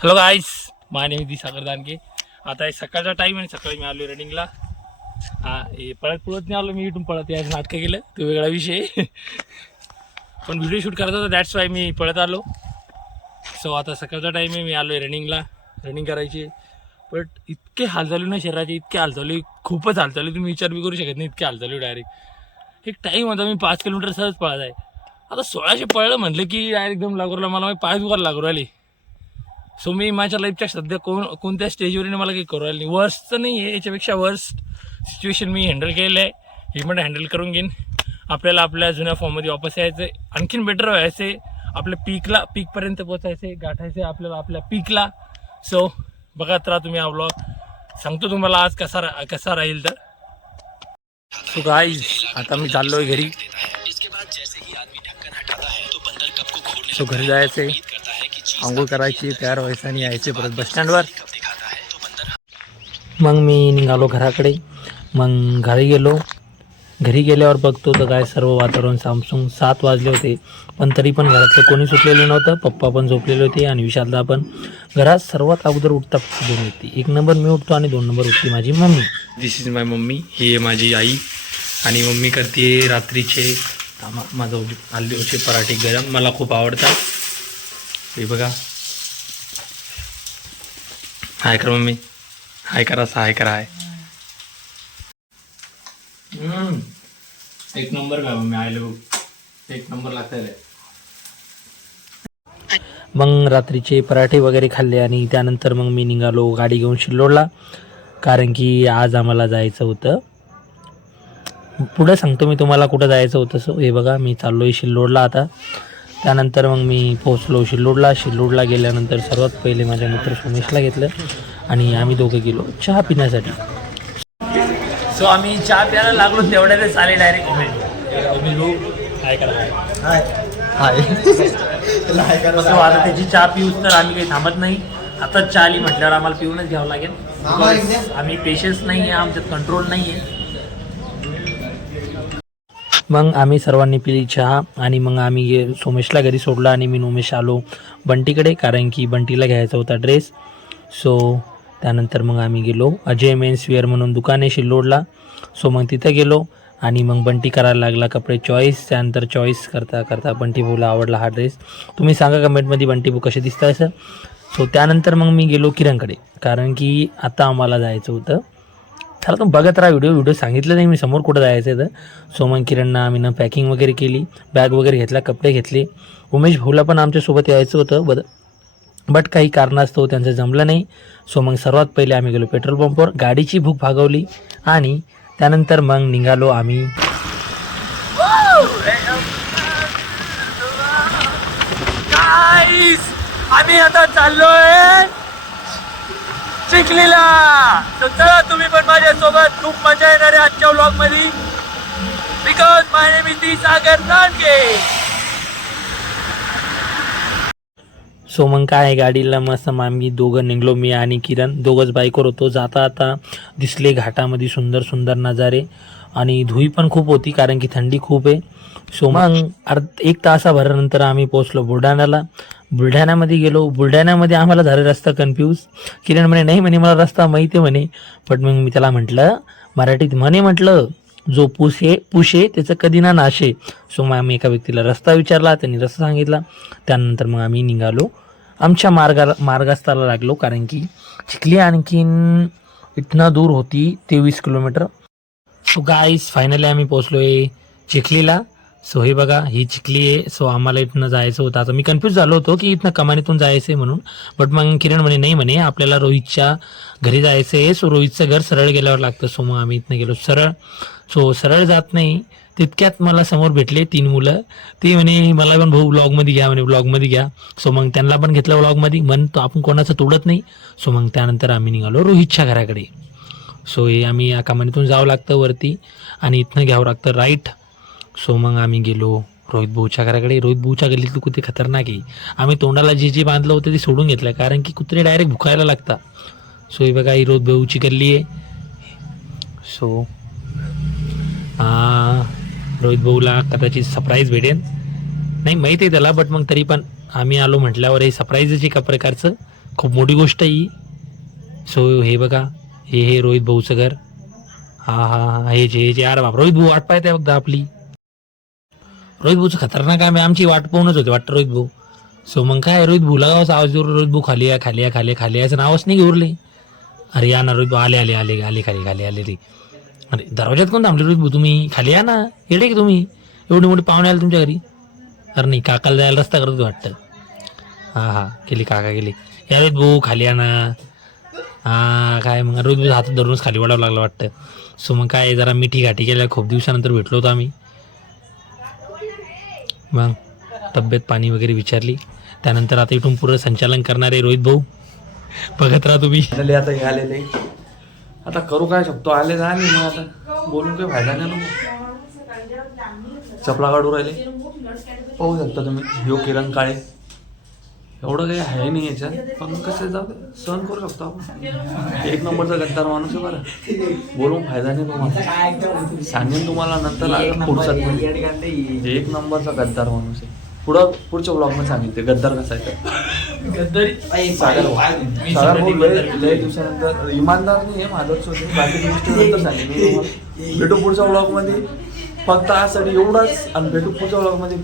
Hello guys, my name is Sagar Danke. आता हे सकाळचा टाईम आणि सकाळी मी आलो रनिंगला. हे पळत नाही आलो मी, इथून पळत यायचं नाटकं केलं, तो वेगळा विषय. पण व्हिडिओ शूट करायचा होता, दॅट्स वाय मी पळत आलो. सो आता सकाळचा टाईम आहे, मी आलो आहे रनिंगला. रनिंग करायची, बट इतके हाल झाले ना शरीराचे, इतके हाल झाले, खूपच हाल झाले, तुम्ही विचार बी करू शकत नाही, इतके हाल झाले डायरेक्ट. एक टाईम होता मी 5 किलोमीटर सहज पळत आहे. आता 1600 पळलं म्हटलं की डायरेक्ट एकदम लागू मला पाय दुखायला लागू राहिले. सो मी माझ्या लाईफच्या सध्या कोणत्या स्टेजवर मला काही करू राहिलं नाही. वर्स्ट तर नाही आहे, याच्यापेक्षा वर्स्ट सिच्युएशन मी हँडल केलं आहे. हे पण हँडल करून घेईन. आपल्याला आपल्या जुन्या फॉर्ममध्ये वापस यायचं आहे, आणखीन बेटर व्हायचं आहे, आपल्या पीकपर्यंत पोचायचं आहे, गाठायचं आहे आपल्याला आपल्या पीकला. सो बघत राहा तुम्ही हा व्लॉग. सांगतो तुम्हाला आज कसा राहील तर. सो गाईज, आता मी चाललो आहे घरी. सो घरी जायचं आहे, आंघोळ करायची, तयार व्हायचं आणि यायचे परत बसस्टँडवर. मग मी निघालो घराकडे. मग घरी गेल्यावर बघतो तर काय सर्व वातावरण सामसूम. 7 वाजले होते, पण तरी पण घरातलं कोणी सुटलेलं नव्हतं. पप्पा पण झोपलेले होते आणि विशालदा पण. घरात सर्वात अगोदर उठता 2 व्यक्ती. 1 नंबर मी उठतो आणि 2 नंबर उठते माझी mummy. This is my mummy. ही आहे माझी आई. आणि मम्मी करते रात्रीचे माझं आलूचे पराठे गरम, मला खूप आवडतात. हे बघा. हाय कर मम्मी, हाय करा, हाय करा. हाय. एक नंबर का मम्मी, आय लव्ह. एक नंबर लागतंय. मग रात्रीचे पराठे वगैरे खाल्ले आणि त्यानंतर मग मी निघालो गाडी घेऊन शिल्लोडला, कारण की आज आम्हाला जायचं होतं. पुढे सांगतो मी तुम्हाला कुठं जायचं होतं. सो हे बघा, मी चाललो आहे शिल्लोडला आता. त्यानंतर मग मी पोहोचलो शिल्लोडला गेल्यानंतर सर्वात पहिले माझ्या मित्र सोमेशला घेतलं आणि आम्ही दोघं गेलो चहा पिण्यासाठी. सो आम्ही चहा प्यायला लागलो, तेवढ्यातच आले डायरेक्ट हाय करा. हाय हाय. सो आता त्याची चहा पिऊच तर आम्ही काही थांबत नाही. आता चहा आली म्हटल्यावर आम्हाला पिऊनच घ्यावं लागेल. आम्ही पेशन्स नाही आहे, आमच्यात कंट्रोल नाही आहे. मग आम्ही सर्वांनी पिली चहा आणि मग आम्ही सोमेशला घरी सोडला आणि मी उमेश आलो बंटीकडे, कारण की बंटीला घ्यायचा होता ड्रेस. सो त्यानंतर मग आम्ही गेलो अजय मेन्सवेअर म्हणून दुकान आहे शिल्लोडला. सो मग तिथं गेलो आणि मग बंटी करायला लागला कपडे चॉईस. त्यानंतर चॉईस करता बंटी भाऊला आवडला हा ड्रेस. तुम्ही सांगा कमेंटमध्ये बंटी भाऊ कसे दिसतं असं. सो त्यानंतर मग मी गेलो किरणकडे, कारण की आता आम्हाला जायचं होतं. चला तुम्ही बघत राहा व्हिडिओ सांगितलं नाही मी समोर कुठं जायचं आहे तर. सो मग किरणनं आम्ही पॅकिंग वगैरे केली, बॅग वगैरे घेतला, कपडे घेतले. उमेश भाऊला पण आमच्यासोबत यायचं होतं, बट काही कारणास्तव त्यांचं जमलं नाही. सो मग सर्वात पहिले आम्ही गेलो पेट्रोल पंपवर, गाडीची भूक भागवली आणि त्यानंतर मग निघालो आम्ही. आम्ही आता चाललोय चिखलीला. तर चला तुम्ही पण माझ्यासोबत, खूप मजा येणार आहे आजच्या व्लॉग मध्ये. Because my name is Sagar Danke. So मग काय गाडीला मस्त आम्ही दोघं निघलो, मी आणि किरण दोघंच बाईकवर होतो. जाता आता दिसले घाटामध्ये सुंदर सुंदर नजारे आणि धुई पण खूप होती, कारण की थंडी खूप आहे. सो मग 1 तासाभरानंतर आम्ही पोहोचलो बुलढाण्याला. बुलढाण्यामध्ये गेलो. बुलढाण्यामध्ये आम्हाला झाले रस्ता कन्फ्यूज. किरण म्हणे नाही म्हणे मला रस्ता माहिती आहे म्हणे. बट मग मी त्याला म्हटलं मराठीत म्हटलं जो पुशे त्याचं कधी ना नाशे. सो मग आम्ही एका व्यक्तीला रस्ता विचारला, त्यांनी रस्ता सांगितला. त्यानंतर मग आम्ही निघालो आमच्या मार्गस्थाला लागलो, कारण की चिखली आणखीन इथनं दूर होती 23 किलोमीटर. सो गाईस, फायनली आम्ही पोहोचलो आहे चिखलीला. सो हे बघा, ही चिखली आहे. सो आम्हाला इथनं जायचं होतं. आता मी कन्फ्यूज झालो होतो की इथनं कमानीतून जायचं आहे म्हणून. बट मग किरण म्हणे नाही म्हणे आपल्याला रोहितच्या घरी जायचं आहे. सो रोहितचं घर सरळ गेल्यावर लागतं. सो मग आम्ही इथनं गेलो सरळ. सो सरळ जात नाही तितक्यात मला समोर भेटले 3 मुलं. ते म्हणे मला पण भाऊ व्लॉगमध्ये घ्या म्हणे, व्लॉगमध्ये घ्या. सो मग त्यांना पण घेतलं व्लॉगमध्ये. म्हणतो आपण कोणाचं तोडत नाही. सो मग त्यानंतर आम्ही निघालो रोहितच्या घराकडे. सो हे आम्ही या कमानीतून जावं लागतं वरती आणि इथनं घ्यावं लागतं राईट. सो मग आम्ही गेलो रोहित भाऊच्या घराकडे. रोहित भाऊच्या गल्लीतले कुत्रे खतरनाक आहे. आम्ही तोंडाला जे बांधलं होतं ते सोडून घेतलं, कारण की कुत्रे डायरेक्ट भुकायला लागतात. सो हे बघा, ही रोहित भाऊची गल्ली आहे. सो रोहित भाऊला कदाचित सरप्राईज भेटेल, नाही माहीत आहे त्याला, बट मग तरी पण आम्ही आलो म्हटल्यावर हे सरप्राईजच एका प्रकारचं. खूप मोठी गोष्ट आहे ही. सो हे बघा, हे रोहित भाऊचं घर. हा हे अरे बाप, रोहित भाऊ वाट पाहत आहे बघा आपली. रोहित भाऊचं खतरनाक काम आहे, आमची वाट पाहूनच होते वाटतं रोहित भाऊ. सो मग काय, रोहित भाऊ लागावं आवाज देऊ, रोहित भाऊ खाली या खाली या खाली या खाली याचं नावच नाही घेऊरले. अरे या ना रोहित भाऊ, आले आले आले आले खाली खाली आले रे. अरे दरवाज्यात कोण थांबले रोहित भाऊ, तुम्ही खाली या ना, येडे की तुम्ही, एवढी मोठी पाहुणे आले तुमच्या घरी. अरे नाही, काकाला जायला रस्ता करत वाटतं. हां गेली काका गेली. या रोहित भाऊ खाली या ना. काय मग रोहित भाऊ हातात धरूनच खाली वाढावं लागलं वाटतं. सो मग काय, जरा मिठी घाटी केल्या, खूप दिवसानंतर भेटलो होतो आम्ही. मग तब्येत पाणी वगैरे विचारली. त्यानंतर आता इथून पुढं संचालन करणारे रोहित भाऊ, बघत राहा तुम्ही. आता हे आलेले, आता करू काय शकतो, आले जा नाही, मग आता बोलून काही फायदा नाही ना. चपला काढू राहिले, पाहू शकता तुम्ही. ह्यो किरण काळे, एवढं काही आहे नाही याच्यात, पण कसं जाऊ सहन करू शकतो आपण. एक नंबरचा गद्दार माणूस आहे बरं, बोलून फायदा नाही तुम्हाला. सांगेन तुम्हाला नंतर पुढचा. एक नंबरचा गद्दार माणूस आहे. पुढच्या ब्लॉगमध्ये सांगितले गद्दार कसा आहे. लय दिवसानंतर इमानदार नाही आहे माझं, बाकी गोष्टी नंतर सांगेन मी तुम्हाला. भेटू पुढच्या ब्लॉगमध्ये, फक्त आजसाठी एवढाच, आणि भेटू पुढच्या ब्लॉगमध्ये.